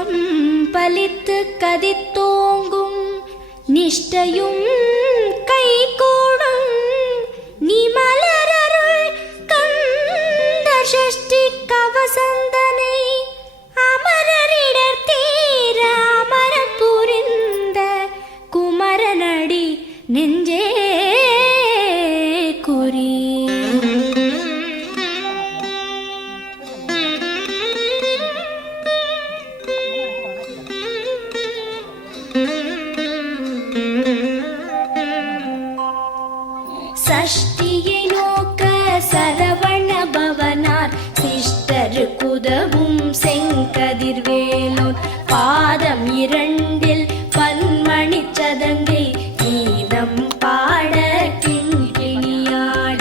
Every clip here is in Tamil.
விருப்பம் பலித்து கதித்தோங்கும் நிஷ்டையும் கைகூடும் நீ மலரருள் கந்த சஷ்டி கவசந்தனை அமரரிடர் தீர அமரம் புரிந்த குமரனடி நெஞ்சே குறி. சஷ்டியை நோக்க சரவண பவனார் சிஷ்டருக்குதவும் செங்கதிர்வேலோன் பாதம் இரண்டில் பன்மணி சதங்கை கீதம் பாட கிண்கிணியாட.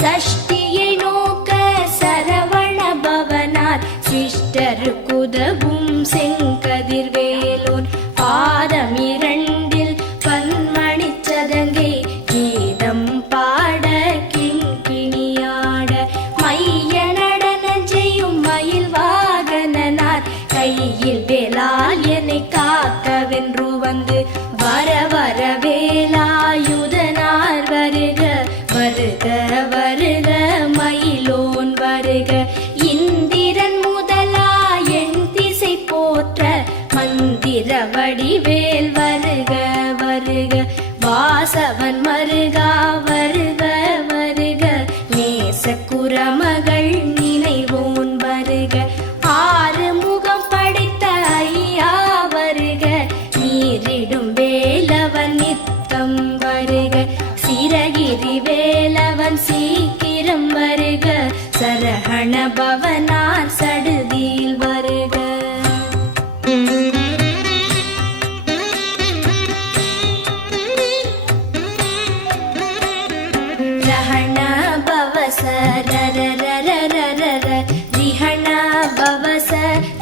சஷ்டியை நோக்க சரவண பவனார் சிஷ்டருக்குதவும் செங்கதிர்வேலோன் பாதம் இரண்டில் பன்மணி சதங்கை கீதம் பாட கிண்கிணியாட. மைய நடன செய்யும் மயில் வாகனனார் கையில் வேலால் என்னை காக்கவென்று வந்து வர வர வேலாயுதனார் வருக வருக வருக மயிலோன் வருக. இந்திரன் முதலா என் திசை போற்ற மந்திர வடிவேல் வருக வருக. வாசவன் மருகா வருக வருக நேச குரமகள் நினைவோன் வருக. ஆறு முகம் படைத்த ஐயா வருக நீரிடும் வேலவன் நித்தம் வருக. சிரகிரி வேலவன் சீக்கிரம் வருக சரஹண பவனார் சடுதியில் வருக. ரஹண பவச ரரரரரரர ரிஹண பவச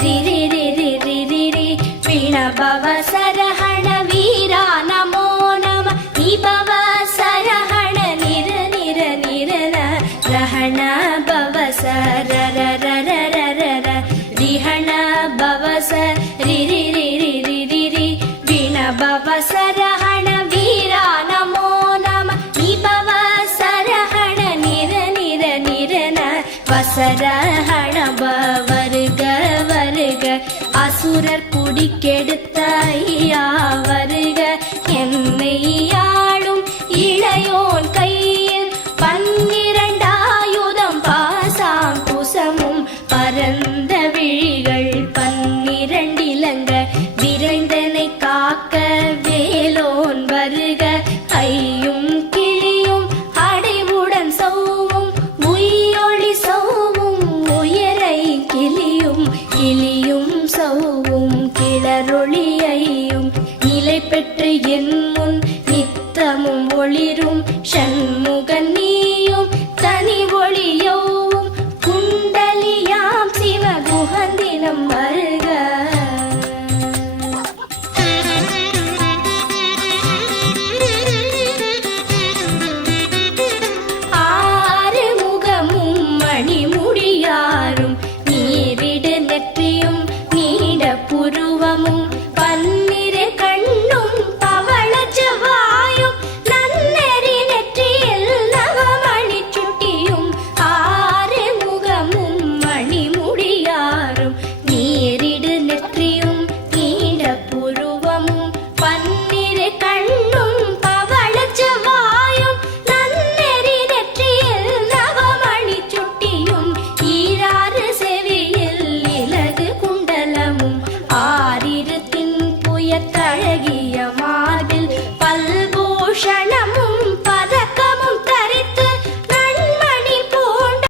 ரிரிரிரிரிரி வீண பவச ரஹண வீரா நமோ நம நிபவ சரஹண நிர நிர நிரன ரஹண பவச ரரரரரரர ரிஹண பவச ரிரிரிரிரிரி வீண பவச ரஹண வீரா நமோ நம நிபவ சரஹண நிர நிர நிரன வசரஹண வருக வருக. அசுரர் குடிக்கெடுத்த ஐயா வருக என்னை ஆளும் இளையோன் கையில் பன்னிரண்டாயுதம் பாசாம் குசமும் பரந்த விழிகள் பன்னிரண்டிலங்க விரைந்தனை காக்க வேலோன் வருக. ஐயும் கிளியும் அடைவுடன் சௌவும் உயிரொளி சௌவும் உயரை கிளியும் கிளியும் சௌவும் கிளரொளியையும் நிலை பெற்று என் முன் நித்தமும் ஒளிரும் ஷண்முகன்